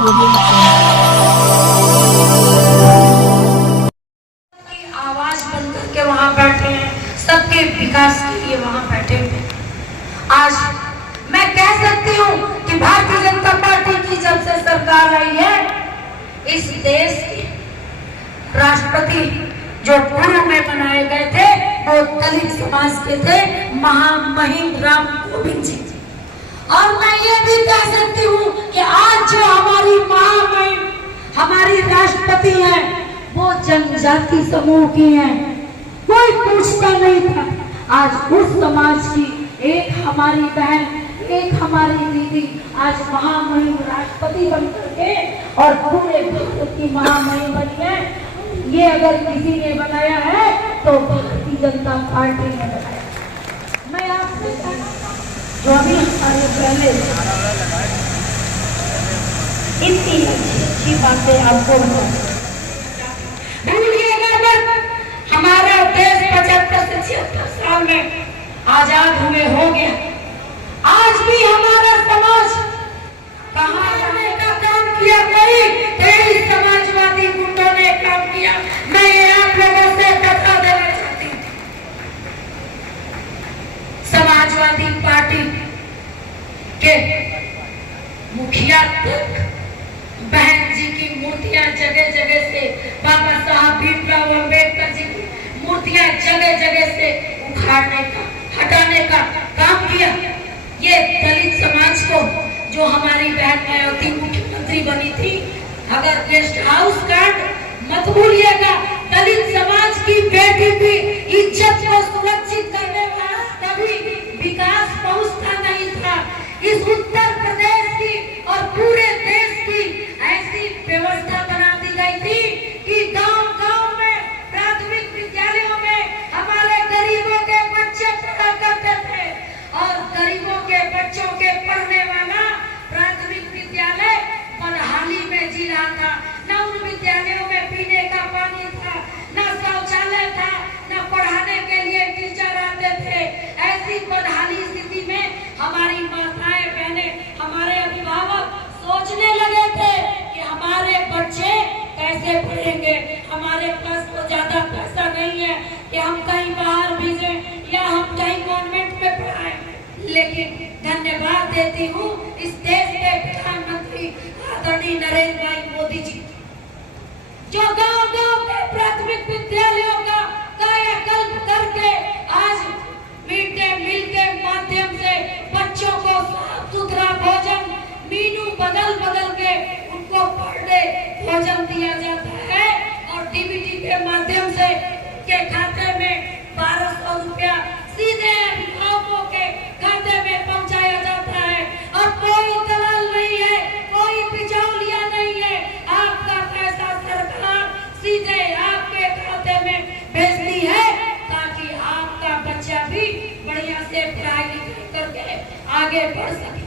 आवाज बन करके वहां बैठे हैं, सबके विकास के लिए वहां बैठे हैं। आज मैं कह सकती हूँ कि भारतीय जनता पार्टी की जब से सरकार आई है, इस देश के राष्ट्रपति जो पूर्व में बनाए गए थे वो दलित समाज के थे, महामहिम राम गोविंद जी। और मैं ये भी कह सकती हूँ कि आज जो हमारी महामहिम हमारी राष्ट्रपति हैं वो जनजाति समूह की हैं। कोई पूछता नहीं था। आज उस समाज की एक हमारी बहन, एक हमारी दीदी आज महामहिम राष्ट्रपति बनकर के और पूरे भारत की महामहिम बनी है। ये अगर किसी ने बनाया है तो भारतीय जनता पार्टी ने बनाया। मैं आपसे जो अभी हमारे पहले इतनी अच्छी बातें आपको भूलिएगा मत। हमारा देश 75 से 76 साल में आजाद हुए हो गया। आज भी हमारा समाज कहाँ रहने का काम किया? कोई 23 समाजवादी गुंडों ने काम किया। मैं ये आप लोगों से बता देना चाहती हूँ, समाजवादी पार्टी के मुखिया तक बहन जी की मूर्तियां जगह जगह से, बाबा साहब भीमराव अम्बेडकर जी की मूर्तियां जगह जगह से उखाड़ने का, हटाने का काम किया। ये दलित समाज को, जो हमारी बहन मायावती मुख्यमंत्री बनी थी, अगर गेस्ट हाउस कार्ड मत भूलिएगा, दलित समाज की बेटी की इज्जत को सुरक्षित करने वाला कभी विकास पहुंचता नहीं था। इस उत्तर प्रदेश की और पूरे देश की ऐसी व्यवस्था बना दी गई थी कि गांव-गांव में प्राथमिक विद्यालयों में हमारे गरीबों के बच्चे पढ़ा करते थे और गरीबों के बच्चों के पढ़ने वाला प्राथमिक विद्यालय बदहाली में जी रहा था। न उन विद्यालयों में पीने का पानी था, न शौचालय था, न पढ़ाने के लिए टीचर आते थे। ऐसी बदहाली स्थिति में हमारी माताएं बहनें, हमारे अभिभावक सोचने लगे थे कि हमारे बच्चे कैसे पढ़ेंगे। हमारे पास तो ज्यादा पैसा नहीं है कि हम कहीं बाहर भेजें या हम कहीं कॉन्वेंट में पढ़ाएं। लेकिन धन्यवाद देती हूँ इस देश के प्रधानमंत्री आदरणीय नरेंद्र भाई मोदी जी, जो गांव-गांव के प्राथमिक विद्यालयों का कायाकल्प करके आज मिड डे मील के माध्यम से बच्चों को साफ सुथरा भोजन मीनू बदल बदल के उनको पर डे भोजन दिया जाता है और डीबीटी के माध्यम से के खाते में 1200 रुपया सीधे अभिभावकों के खाते में पहुंचाया जाता है। और कोई दलाल नहीं है, कोई बिचौलिया नहीं है, आपका पैसा सरकार सीधे आपके खाते में भेजती है ताकि आपका बच्चा भी बढ़िया से पढ़ाई लिखाई करके आगे बढ़ सके।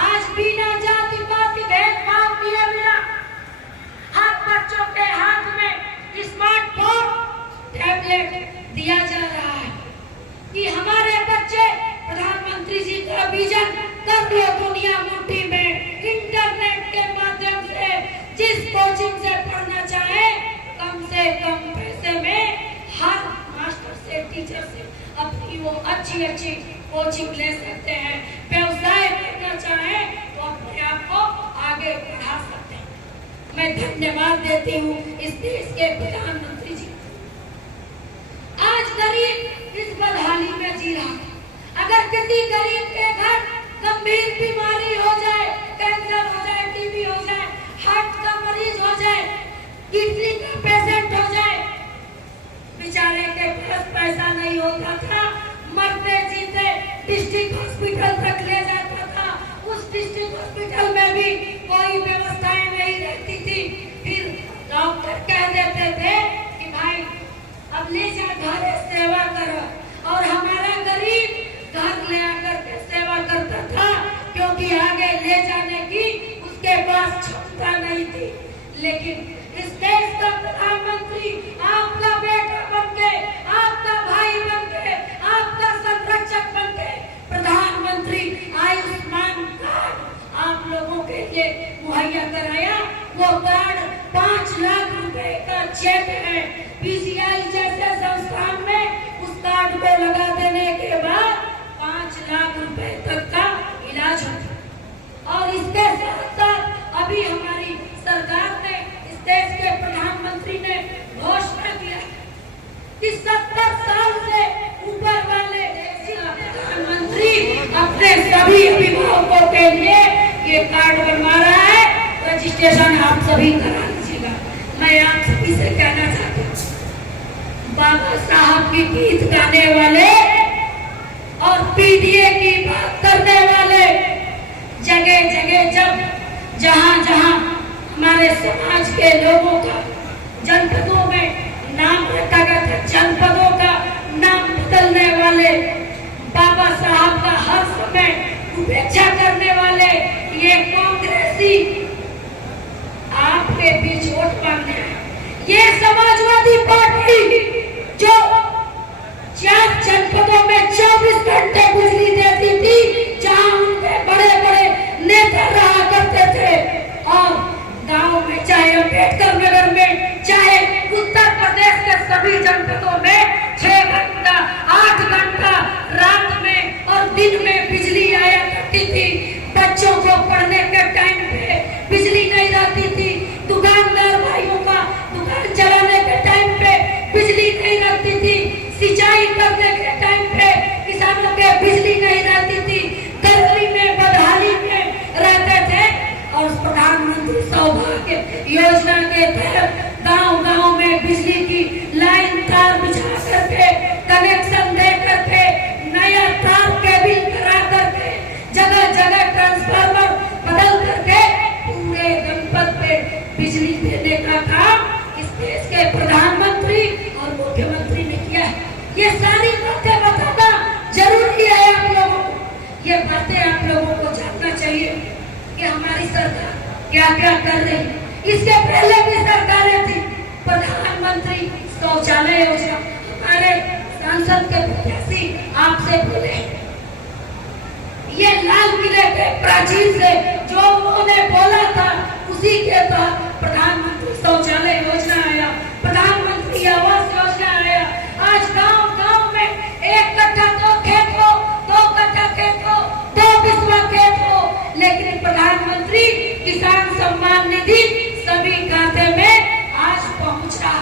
आज बिना जाति पाति भेदभाव किए बिना हर बच्चों के हाथ में स्मार्टफोन टैबलेट दिया जा रहा है कि हमारे बच्चे प्रधानमंत्री जी का विजन कर लो दुनिया मुट्ठी में। इंटरनेट के माध्यम से जिस कोचिंग से पढ़ना चाहे कम से कम पैसे में हर मास्टर से, टीचर से अपनी वो अच्छी कोचिंग ले सकते हैं। व्यवसाय करना चाहे तो अपने आप को आगे बढ़ा सकते हैं। मैं धन्यवाद देती हूँ इस देश के प्रधानमंत्री जी। आज गरीब इस बदहाली में जी रहा है। अगर किसी गरीब के घर गंभीर बीमारी हो जाए, कैंसर हो जाए, टीबी हो जाए, हार्ट का मरीज हो जाए, किडनी का पेशेंट हो जाए, बेचारे के पास पैसा नहीं होता था, मरते जीते डिस्ट्रिक्ट हॉस्पिटल तक ले जाता था। उस डिस्ट्रिक्ट हॉस्पिटल में भी कोई व्यवस्थाएं नहीं रहती थी। फिर डॉक्टर कह देते थे कि भाई अब ले जा घर सेवा करो, और हमारा गरीब घर ले आकर के सेवा करता था क्योंकि आगे ले जाने की उसके पास क्षमता नहीं थी। लेकिन इस देश का प्रधानमंत्री आपका बेटा बनके, आपका भाई बनके, आपका संरक्षक बनके प्रधानमंत्री आयुष्मान कार्ड आप लोगों के लिए मुहैया कराया। वो कार्ड 5 लाख रुपए का चेक है। पीजीआई जैसे संस्थान में उस कार्ड को लगा देने के बाद 5 लाख रुपए तक का इलाज होता। और इसके साथ साथ अभी हमारी सरकार ने, इस देश के प्रधानमंत्री ने घोषणा किया कि 70 साल से ऊपर वाले प्रधानमंत्री अपने सभी अभिभावकों के लिए ये कार्ड बनवा रहा है। रजिस्ट्रेशन आप सभी करा लीजिएगा। मैं आप सभी से कहना चाहती हूँ, बाबा साहब की गीत गाने वाले और पीडीए की बात करने वाले जगह जगह जब जहां हमारे समाज के लोगों का जनपदों में नाम रखा गया था, जनपदों का नाम बदलने वाले, बाबा साहब का हर समय उपेक्षा करने वाले ये कांग्रेसी आपके बीच वोट मांगने आए। ये समाजवादी पार्टी जो 4 जनपदों में 24 घंटे बिजली देती थी, जहां उनके बड़े बड़े नेता रहा करते थे, और गांव में चाहे अम्बेडकर नगर में चाहे उत्तर प्रदेश के सभी जनपदों में 6 घंटा 8 घंटा रात में और दिन में बिजली आया करती थी। बच्चों को पढ़ने के टाइम पे बिजली नहीं रहती थी। दुकानदार भाइयों का दुकान चलाने के टाइम पे बिजली नहीं रहती थी। सिंचाई करने के टाइम पे किसानों के बिजली नहीं रहती थी। गर्मी में बदहाली में रहते थे। और प्रधानमंत्री सौभाग्य योजना के तहत गांव-गांव में बिजली की लाइन तार बिछा करके कनेक्शन दे करके नया तार केबल करा करके जगह जगह ट्रांसफार्मर बदल करके पूरे जनपद पे बिजली देने का काम इस देश के प्रधानमंत्री और मुख्यमंत्री ने किया है। ये सारी बातें बताना जरूरी है आप लोगों को। ये बातें आप लोगों को जानना चाहिए कि हमारी सरकार क्या क्या कर रही है। इसके पहले भी सरकारें थी। प्रधानमंत्री शौचालय योजना, हमारे सांसद के प्रत्याशी आपसे बोले, ये लाल किले के प्राचीर से जो उन्होंने बोला था उसी के तहत प्रधानमंत्री शौचालय योजना आया, प्रधानमंत्री आवास योजना आया। आज गांव-गांव में 1 कट्ठा तो खेत हो, 2 कट्ठा खेत हो, 2 बिस्वा खेत हो, लेकिन प्रधानमंत्री किसान सम्मान निधि सभी खाते में आज पहुंच रहा।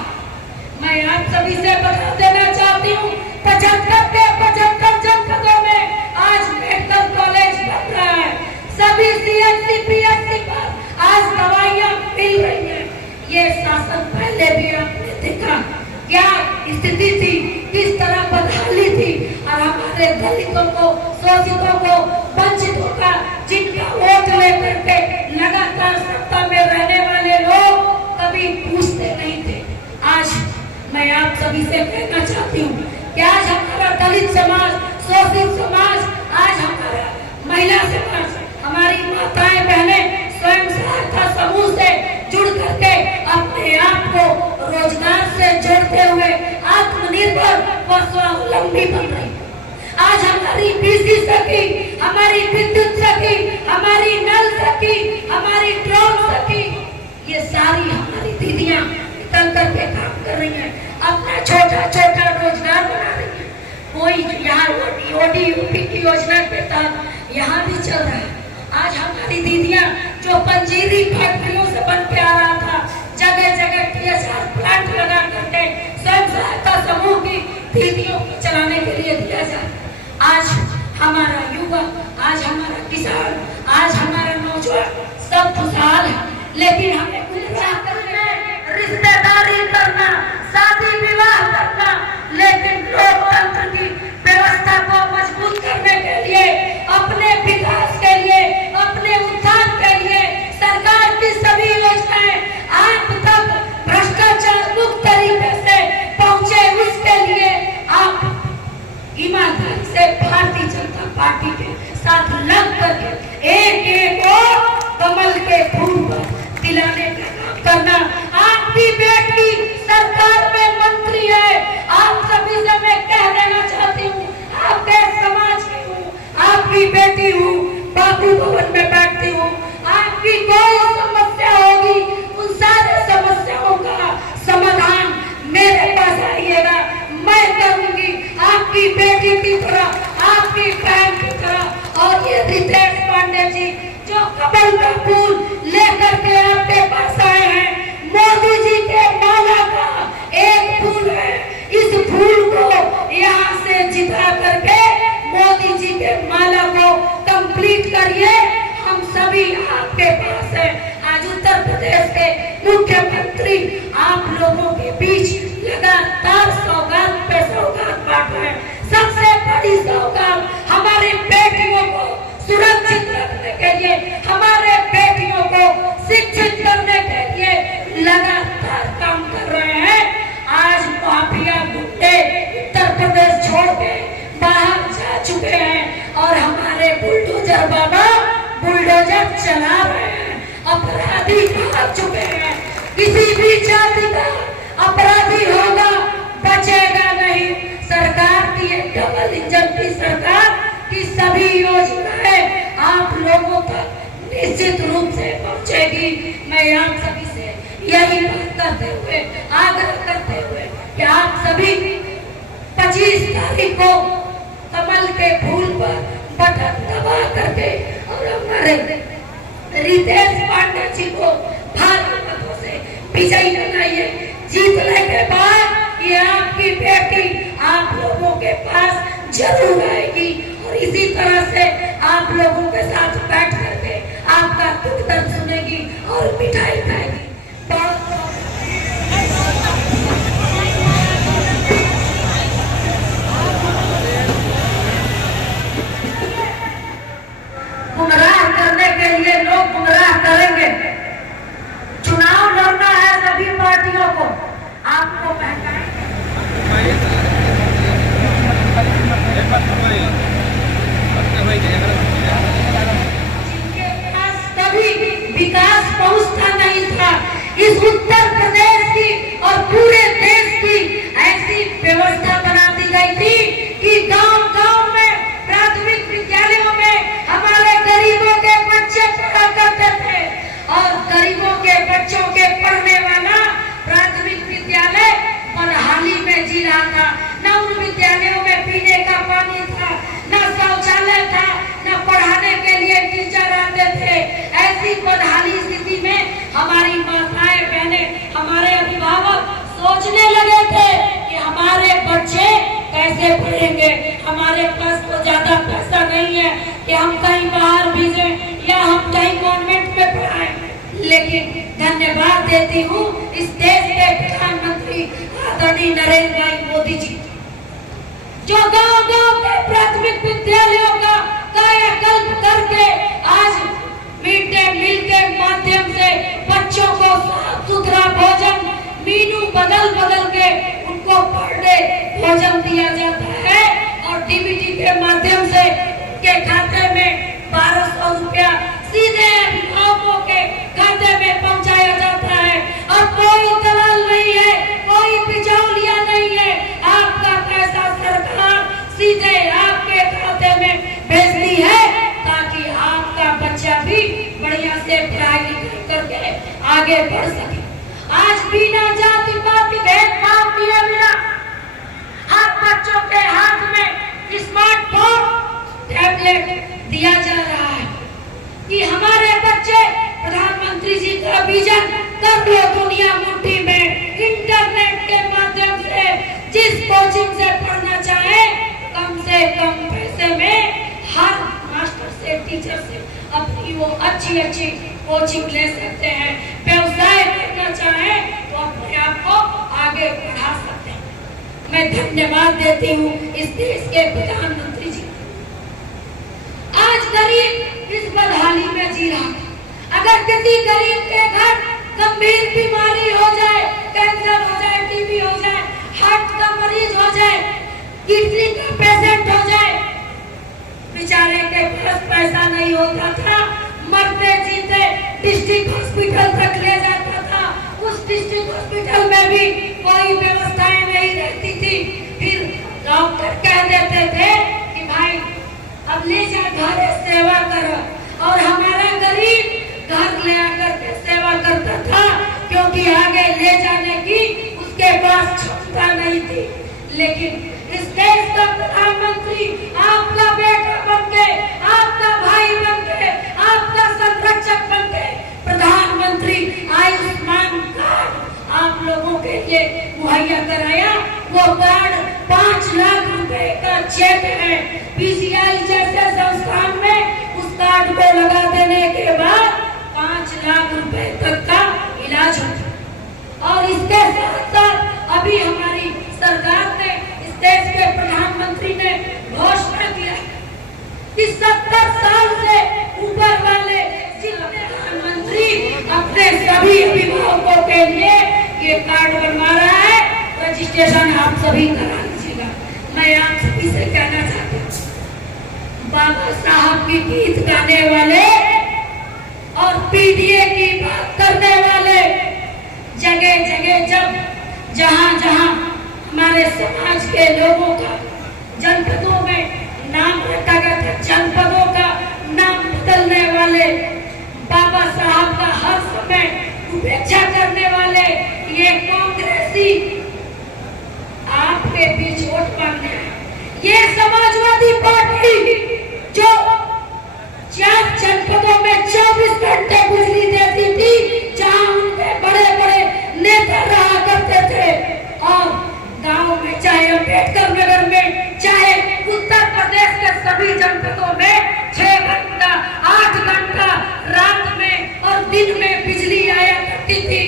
मैं आप सभी से बता देना चाहती हूँ, 75 के 75 जनपदों में आज मेडिकल कॉलेज बन रहा है। सभी सीएचसी पीएचसी पर आज दवाइयाँ मिल रही हैं। ये शासन पहले भी आपने देखा क्या स्थिति थी, किस तरह बदहाली थी। और हमारे दलितों को, शोषितों को, वंचितों का जिनका वोट लेकर के लगातार सत्ता में रहने वाले लोग कभी पूछते नहीं थे। आज मैं आप सभी से कहना चाहती हूँ कि आज हमारा दलित समाज, शोषित समाज, आज हमारा महिला समाज, हमारी माताएं बहनें स्वयं सहायता समूह से जुड़ करके अपने आप को रोजगार से जोड़ते हुए आत्मनिर्भर व स्वावलंबी बन रही। आज हमारी बिजली सखी, हमारी विद्युत सखी, हमारी नल सखी, हमारी ड्रोन सखी, ये सारी हमारी दीदियां निकल करके काम कर रही हैं, अपना छोटा छोटा रोजगार बना रही है। कोई यहाँ ओडी की योजना के तहत यहाँ भी चल रहा है। आज हमारी दीदियां जो पंजीरी फैक्ट्रियों से बन के आ रहा था, जगह जगह THR प्लांट लगा करके स्वयं सहायता समूह की दीदियों को चलाने के लिए दिया जाए। आज हमारा युवा, आज हमारा किसान, आज हमारा नौजवान सब खुशहाल है। लेकिन हमें कुछ करना, रिश्तेदारी करना, शादी विवाह करना, लेकिन लोकतंत्र की व्यवस्था को मजबूत करने के लिए, अपने विकास के लिए, अपने उत्थान के लिए सरकार की सभी योजनाएं आप तक भ्रष्टाचार मुक्त तरीके से पहुंचे, उसके लिए आप ईमानदारी से भारतीय जनता पार्टी के साथ लग करके एक और कमल के फूल पर दिलाने का काम करना। आपकी बेटी सरकार में मंत्री है। आप सभी से मैं कह देना चाहती हूँ, आपके समाज की हूँ, आपकी बेटी हूँ, बापू भवन में बैठती हूँ, आपकी कोई सभी आपके पास है। आज उत्तर प्रदेश के मुख्यमंत्री आप लोगों के बीच लगातार सौगात पे सौगात बांट रहे हैं। सबसे बड़ी सौगात हमारी बेटियों को सुरक्षित रखने के लिए, हमारे बेटियों को शिक्षित करने के लिए लगातार काम कर रहे हैं। आज माफिया गुंडे उत्तर प्रदेश छोड़ के बाहर जा चुके हैं और हमारे बुलडोजर बाबा बुलडोजर चला रहे हैं। अपराधी भाग चुके हैं। किसी भी जाति का अपराधी होगा, बचेगा नहीं। सरकार की एक डबल इंजन की सरकार की सभी योजनाएं आप लोगों तक निश्चित रूप से पहुंचेगी। मैं आप सभी से यही बात करते हुए, आग्रह करते हुए कि आप सभी 25 तारीख को कमल के फूल पर बटन दबा करके और हमारे रितेश पांडे जी को भारी मतों से विजयी बनाइए। जीतने के बाद ये आपकी बेटी आप लोगों के पास जरूर आएगी और इसी तरह से आप लोगों के साथ बैठ करके आपका दुख दर्द सुनेगी और मिठाई खाएगी। गुमराह करने के लिए लोग गुमराह करेंगे। चुनाव लड़ना है सभी पार्टियों को, आपको जिनके पास कभी विकास पहुंचता नहीं था, इस उत्तर प्रदेश की और पूरे देश की ऐसी व्यवस्था बना दी गई थी कि गांव-गांव में प्राथमिक विद्यालयों में हमारे गरीबों के बच्चे पढ़ा करते थे और गरीबों के बच्चों के पढ़ने वाला प्राथमिक विद्यालय मनहाली में जी रहा था। न उन विद्यालयों में पीने का पानी था, न शौचालय था, न पढ़ाने के लिए टीचर आते थे। ऐसी मनहाली स्थिति में हमारी माताएं बहनें, हमारे अभिभावक सोचने लगे थे कि हमारे बच्चे कैसे पढ़ेंगे। हमारे पास तो ज्यादा पैसा नहीं है कि हम कहीं बाहर भेजें या हम कहीं कॉन्वेंट में पढ़ाएं। लेकिन धन्यवाद देती हूँ इस देश के प्रधानमंत्री आदरणीय नरेंद्र भाई मोदी जी, जो गांव-गांव के प्राथमिक विद्यालयों का कायाकल्प करके आज मिड डे मील के माध्यम से बच्चों को साफ सुथरा भोजन मीनू बदल बदल के उनको पर डे भोजन दिया जाता है और डीबीटी के माध्यम से के खाते में 1200 रुपया सीधे अभिभावकों के खाते में पहुंचाया जाता है। और कोई दलाल नहीं है, कोई बिचौलिया नहीं है। आपका पैसा सरकार सीधे आपके खाते में भेजती है ताकि आपका बच्चा भी बढ़िया से पढ़ाई लिखाई करके आगे बढ़ सके। आज बिना जाति पाति भेदभाव किए बिना हर बच्चों के हाथ में स्मार्टफोन टैबलेट दिया जा रहा है कि हमारे बच्चे प्रधानमंत्री जी का विजन कर लो दुनिया मुट्ठी में। इंटरनेट के माध्यम से जिस कोचिंग से पढ़ना चाहे कम से कम पैसे में हर मास्टर से टीचर से अपनी वो अच्छी कोचिंग ले सकते हैं। व्यवसाय करना चाहे तो अपने आप को आगे बढ़ा सकते हैं। मैं धन्यवाद देती हूँ इस देश के प्रधानमंत्री जी। आज गरीब इस बदहाली में जी रहा था। अगर किसी गरीब के घर गंभीर बीमारी हो जाए, कैंसर हो जाए, टीबी हो जाए, हार्ट का मरीज हो जाए, किडनी का पेशेंट हो जाए, बेचारे के पास पैसा नहीं होता था, मरते जीते डिस्ट्रिक्ट हॉस्पिटल तक ले जाता था। उस डिस्ट्रिक्ट हॉस्पिटल में भी कोई व्यवस्थाएं नहीं रहती थी। फिर डॉक्टर कह देते थे कि भाई अब ले जा घर सेवा करो, और हमारा गरीब घर ले आकर के सेवा करता था क्योंकि आगे ले जाने की उसके पास क्षमता नहीं थी। लेकिन इस देश का प्रधानमंत्री आपका बेटा बनके, आपका भाई बनके, आपका संरक्षक बनके प्रधानमंत्री आयुष्मान कार्ड आप लोगों के लिए मुहैया कराया। वो कार्ड 5 लाख रुपए का चेक है। पीसीआई जैसे संस्थान में उस कार्ड को लगा देने के बाद सभी अभिभावकों के लिए ये कार्ड बनवा रहा है, रजिस्ट्रेशन आप सभी करा लीजिएगा। मैं आप सभी से कहना चाहती हूँ, बाबा साहब की गीत गाने वाले और पीडीए की बात करने वाले जगह जगह जब जहां जहां हमारे समाज के लोगों का जनपदों में नाम रखा गया था, जनपदों का नाम बदलने वाले, बाबा साहब का हर समय उपेक्षा करने वाले ये कांग्रेसी आपके बीच वोट मांगने आए। ये समाजवादी पार्टी जो 4 जनपदों में 24 घंटे बिजली देती थी, जहां उनके बड़े बड़े नेता रहा करते थे, और गांव में चाहे अम्बेडकर नगर में चाहे उत्तर प्रदेश के सभी जनपदों में 6 घंटा 8 घंटा रात में और दिन में बिजली आया करती थी।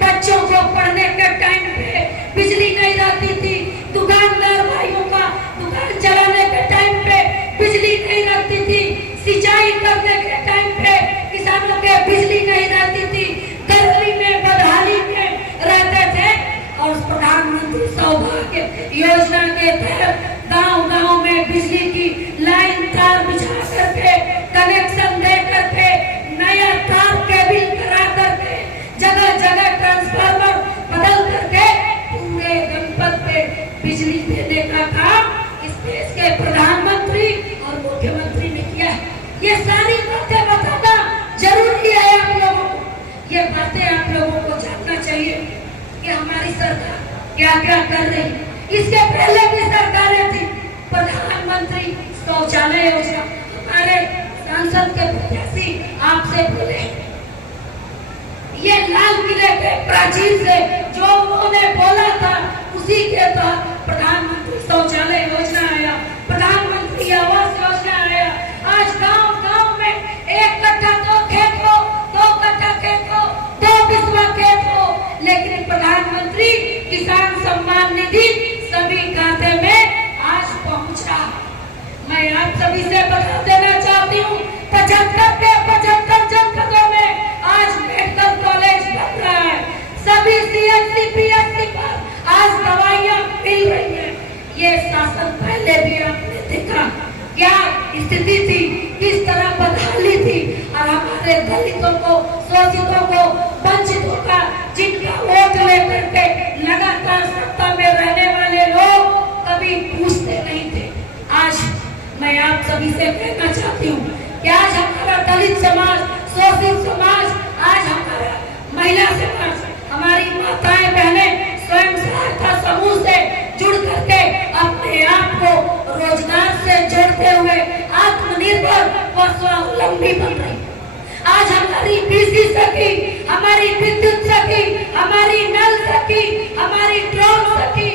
बच्चों को पढ़ने के टाइम पे बिजली नहीं रहती थी, दुकानदार भाइयों का दुकान चलाने के टाइम पे बिजली नहीं रहती थी, सिंचाई करने के टाइम पे किसानों के बिजली नहीं रहती थी, गर्मी में बदहाली में रहते थे। और प्रधानमंत्री सौभाग्य योजना के तहत गांव-गांव में बिजली की लाइन तार बिछा करके कनेक्शन दे करके नया तार केबल करा करके जगह जगह ट्रांसफार्मर बदल करके पूरे जनपद पे बिजली देने का काम इस देश के प्रधानमंत्री और मुख्यमंत्री ने किया है। ये सारी बातें बताना जरूरी है आप लोगों को। ये बातें आप लोगों को जानना चाहिए कि हमारी सरकार क्या क्या कर रही है। इसके पहले भी सरकारें थी, प्रधानमंत्री शौचालय योजना, हमारे सांसद के प्रत्याशी आपसे बोले, ये लाल किले के प्राचीर से जो उन्होंने बोला था उसी के तहत प्रधानमंत्री शौचालय योजना आया, प्रधानमंत्री आवास योजना आया। आज गांव-गांव में 1 कट्ठा तो खेत हो, 2 कट्ठा खेत हो, 2 बिस्वा खेत हो, लेकिन प्रधानमंत्री किसान सम्मान निधि सभी खाते में आज पहुंच रहा। मैं आप सभी से बता देना चाहती हूँ, 75 के 75 जनपदों में आज मेडिकल कॉलेज बन रहा है, सभी सीएचसी पीएचसी पर आज दवाइयाँ मिल रही हैं। ये शासन पहले भी आपने देखा क्या स्थिति थी, किस तरह बदहाली थी, और हमारे दलितों को, शोषितों को, वंचितों का, जिनका वोट लेकर के लगातार सत्ता में रहने वाले लोग कभी पूछते नहीं थे। आज मैं आप सभी से कहना चाहती हूँ कि आज हमारा दलित समाज, शोषित समाज, आज हमारा महिला समाज, हमारी माताएं बहनें स्वयं सहायता समूह से जुड़ करके अपने आप को रोजगार से जोड़ते हुए आत्मनिर्भर व स्वावलंबी बन रही। आज हमारी बिजली सखी, हमारी विद्युत सखी, हमारी नल सखी, हमारी ड्रोन सखी,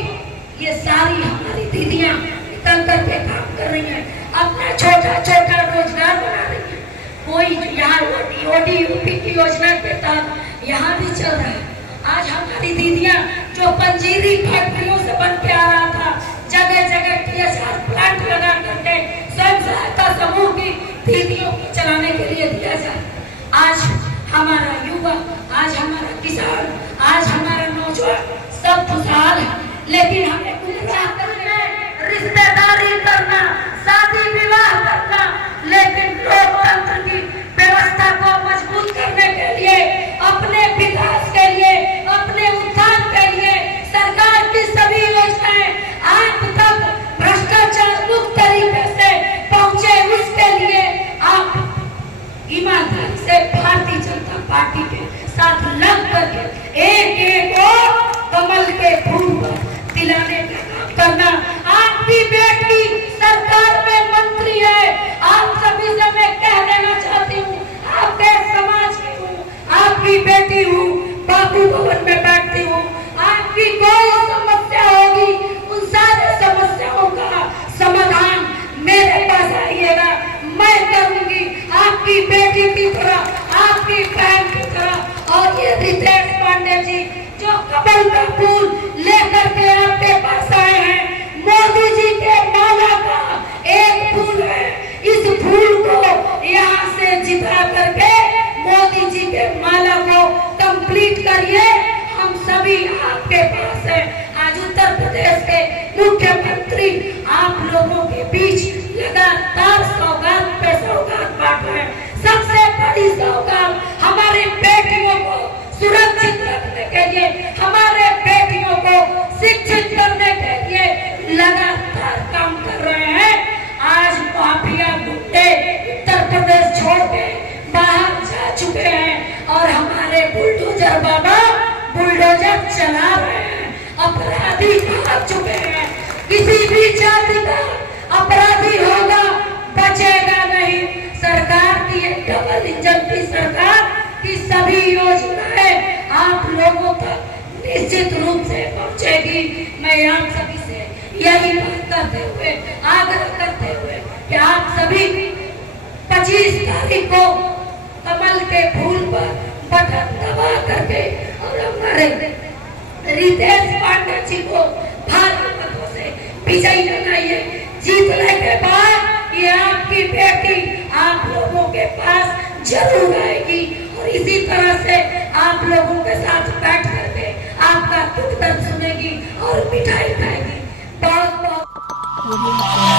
ये सारी हमारी दीदियां निकल करके काम कर रही हैं, अपना छोटा छोटा रोजगार बना रही है। कोई यहाँ ODUP की योजना के तहत यहाँ भी चल रहा है। आज हमारी दीदियां जो पंजीरी फैक्ट्रियों से बन के आ रहा था, जगह जगह TSR प्लांट लगा करके स्वयं सहायता समूह की दीदियों को चलाने के लिए दिया जाए। आज हमारा युवा, आज हमारा किसान, आज हमारा नौजवान सब खुशहाल है, लेकिन हमें रिश्तेदारी करना, शादी विवाह करना, लेकिन लोकतंत्र की व्यवस्था को मजबूत करने के लिए, अपने विकास के लिए, अपने उत्थान के लिए सरकार की सभी योजनाएं आप तक भ्रष्टाचार मुक्त तरीके से पहुंचे, उसके लिए आप ईमानदारी से भारतीय जनता पार्टी के साथ लग करके एक को कमल के फूल पर दिलाने का काम करना। आपकी बेटी सरकार में मंत्री है, आप सभी से मैं कह देना चाहती हूँ, आपके समाज की हूँ, आपकी बेटी हूँ, बापू भवन में बैठती हूँ। आपकी कोई समस्या होगी, उन सारे समस्याओं का समाधान मेरे पास आइएगा, मैं करूंगी आपकी बेटी की तरह, आपकी बहन की तरह। और ये रितेश पांडे जी जो कमल का फूल लेकर के आपके पास आए हैं, मोदी जी के माला का एक फूल है, इस फूल को यहाँ से जिता करके मोदी जी के माला को कंप्लीट करिए। हम सभी आपके पास हैं। आज उत्तर प्रदेश के मुख्यमंत्री आप लोगों के बीच लगातार सौगात पे सौगात बांट रहे हैं। सबसे बड़ी सौगात हमारी बेटियों को सुरक्षित रखने के लिए, हमारे बेटियों को शिक्षित करने के लिए लगातार काम कर रहे हैं। आज माफिया गुंडे उत्तर प्रदेश छोड़ के बाहर जा चुके हैं और हमारे बुलडोजर बाबा बुलडोजर चला रहे हैं। अपराधी भाग चुके हैं। किसी भी जाति का अपराधी होगा बचेगा नहीं। सरकार की डबल इंजन की सरकार की सभी योजनाएं आप लोगों तक निश्चित रूप से पहुंचेगी। मैं आप सभी से यही बात करते हुए, आग्रह करते हुए कि आप सभी 25 तारीख को कमल के फूल पर बटन दबा करके और हमारे रितेश पांडे जी को भारी मतों से विजयी बनाइए। जीतने के बाद ये आपकी बेटी आप लोगों के पास जरूर आएगी और इसी तरह से आप लोगों के साथ बैठ करके आपका दुख दर्द सुनेगी और मिठाई खाएगी। बहुत बहुत